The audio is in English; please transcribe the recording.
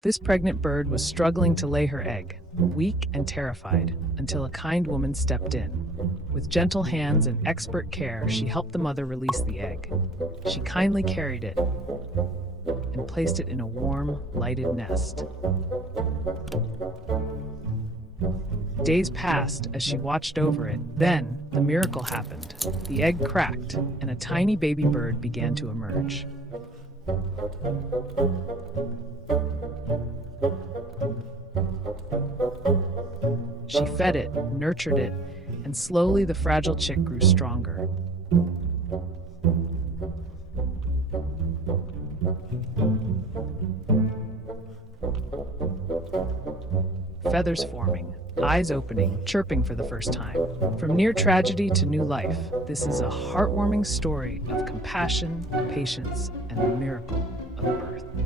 This pregnant bird was struggling to lay her egg, weak and terrified, until a kind woman stepped in. With gentle hands and expert care, she helped the mother release the egg. She kindly carried it and placed it in a warm, lighted nest. Days passed as she watched over it. Then, the miracle happened. The egg cracked, and a tiny baby bird began to emerge. She fed it, nurtured it, and slowly the fragile chick grew stronger. Feathers forming, eyes opening, chirping for the first time. From near tragedy to new life, this is a heartwarming story of compassion, patience, and the miracle of birth.